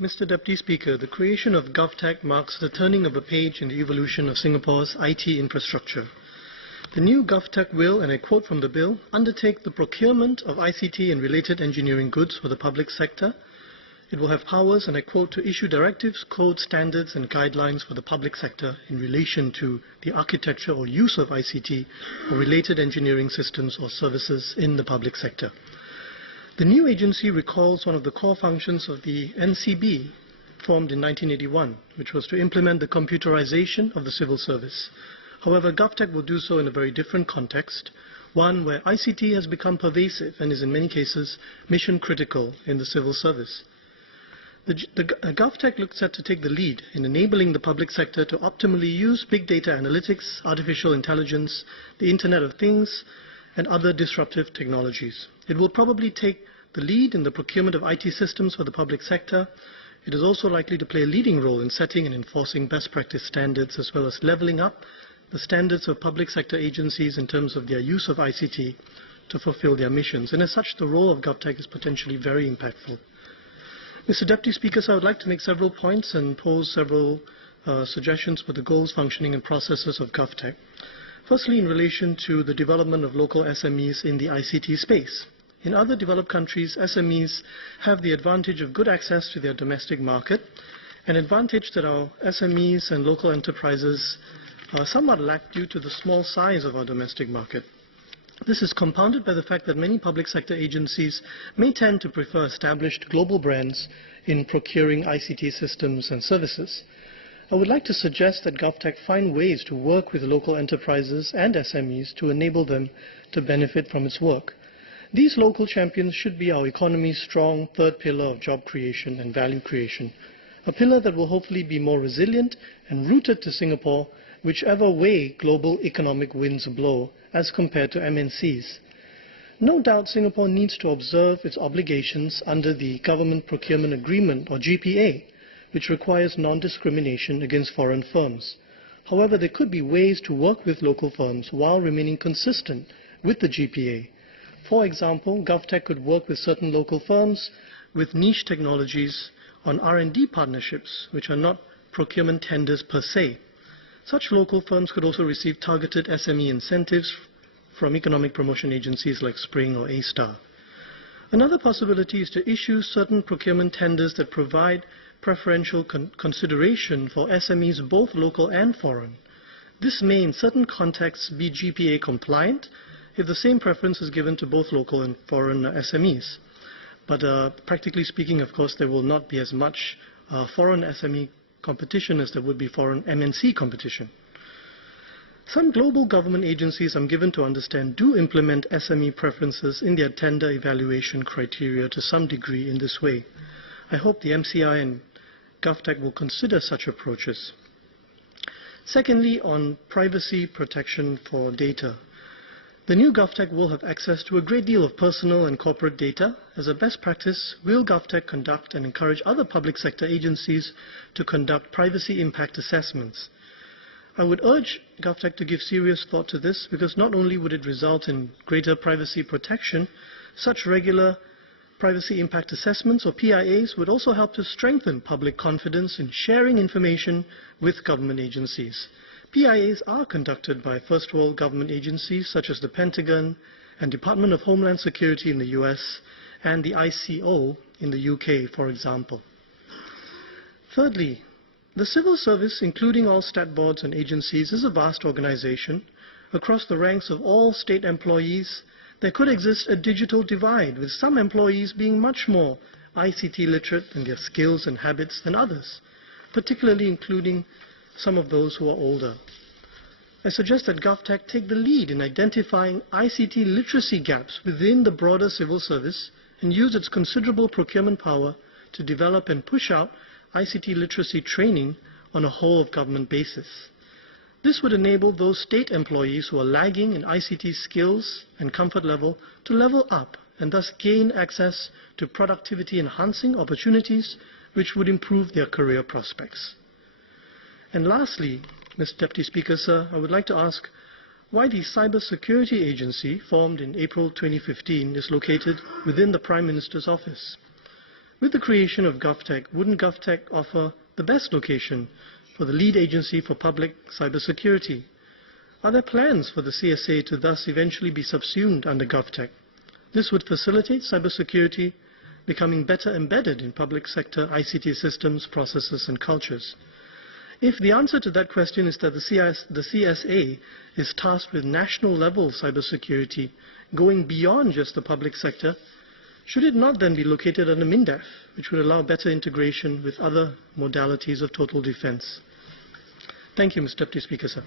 Mr. Deputy Speaker, the creation of GovTech marks the turning of a page in the evolution of Singapore's IT infrastructure. The new GovTech will, and I quote from the bill, undertake the procurement of ICT and related engineering goods for the public sector. It will have powers, and I quote, to issue directives, codes, standards and guidelines for the public sector in relation to the architecture or use of ICT or related engineering systems or services in the public sector. The new agency recalls one of the core functions of the NCB, formed in 1981, which was to implement the computerization of the civil service. However, GovTech will do so in a very different context, one where ICT has become pervasive and is in many cases mission critical in the civil service. The GovTech looks set to take the lead in enabling the public sector to optimally use big data analytics, artificial intelligence, the Internet of Things, and other disruptive technologies. It will probably take the lead in the procurement of IT systems for the public sector. It is also likely to play a leading role in setting and enforcing best practice standards, as well as leveling up the standards of public sector agencies in terms of their use of ICT to fulfill their missions. And as such, the role of GovTech is potentially very impactful. Mr. Deputy Speaker, so I would like to make several points and pose several suggestions for the goals, functioning and processes of GovTech. Firstly, in relation to the development of local SMEs in the ICT space. In other developed countries, SMEs have the advantage of good access to their domestic market, an advantage that our SMEs and local enterprises somewhat lack due to the small size of our domestic market. This is compounded by the fact that many public sector agencies may tend to prefer established global brands in procuring ICT systems and services. I would like to suggest that GovTech find ways to work with local enterprises and SMEs to enable them to benefit from its work. These local champions should be our economy's strong third pillar of job creation and value creation, a pillar that will hopefully be more resilient and rooted to Singapore, whichever way global economic winds blow, as compared to MNCs. No doubt Singapore needs to observe its obligations under the Government Procurement Agreement, or GPA, which requires non-discrimination against foreign firms. However, there could be ways to work with local firms while remaining consistent with the GPA. For example, GovTech could work with certain local firms with niche technologies on R&D partnerships, which are not procurement tenders per se. Such local firms could also receive targeted SME incentives from economic promotion agencies like Spring or A-Star. Another possibility is to issue certain procurement tenders that provide preferential consideration for SMEs, both local and foreign. This may, in certain contexts, be GPA compliant if the same preference is given to both local and foreign SMEs. But practically speaking, of course, there will not be as much foreign SME competition as there would be foreign MNC competition. Some global government agencies, I'm given to understand, do implement SME preferences in their tender evaluation criteria to some degree in this way. I hope the MCI and GovTech will consider such approaches. Secondly, on privacy protection for data. The new GovTech will have access to a great deal of personal and corporate data. As a best practice, will GovTech conduct and encourage other public sector agencies to conduct privacy impact assessments? I would urge GovTech to give serious thought to this, because not only would it result in greater privacy protection, such regular privacy impact assessments, or PIAs, would also help to strengthen public confidence in sharing information with government agencies. PIAs are conducted by first world government agencies such as the Pentagon and Department of Homeland Security in the US and the ICO in the UK, for example. Thirdly, the civil service, including all stat boards and agencies, is a vast organization. Across the ranks of all state employees, there could exist a digital divide, with some employees being much more ICT literate in their skills and habits than others, particularly including some of those who are older. I suggest that GovTech take the lead in identifying ICT literacy gaps within the broader civil service and use its considerable procurement power to develop and push out ICT literacy training on a whole-of-government basis. This would enable those state employees who are lagging in ICT skills and comfort level to level up and thus gain access to productivity-enhancing opportunities which would improve their career prospects. And lastly, Mr. Deputy Speaker, sir, I would like to ask why the Cyber Security Agency, formed in April 2015, is located within the Prime Minister's office. With the creation of GovTech, wouldn't GovTech offer the best location for the lead agency for public cybersecurity? Are there plans for the CSA to thus eventually be subsumed under GovTech? This would facilitate cybersecurity becoming better embedded in public sector ICT systems, processes, and cultures. If the answer to that question is that the CSA is tasked with national-level cybersecurity going beyond just the public sector, should it not then be located under MINDEF, which would allow better integration with other modalities of total defense? Thank you, Mr. Deputy Speaker, sir.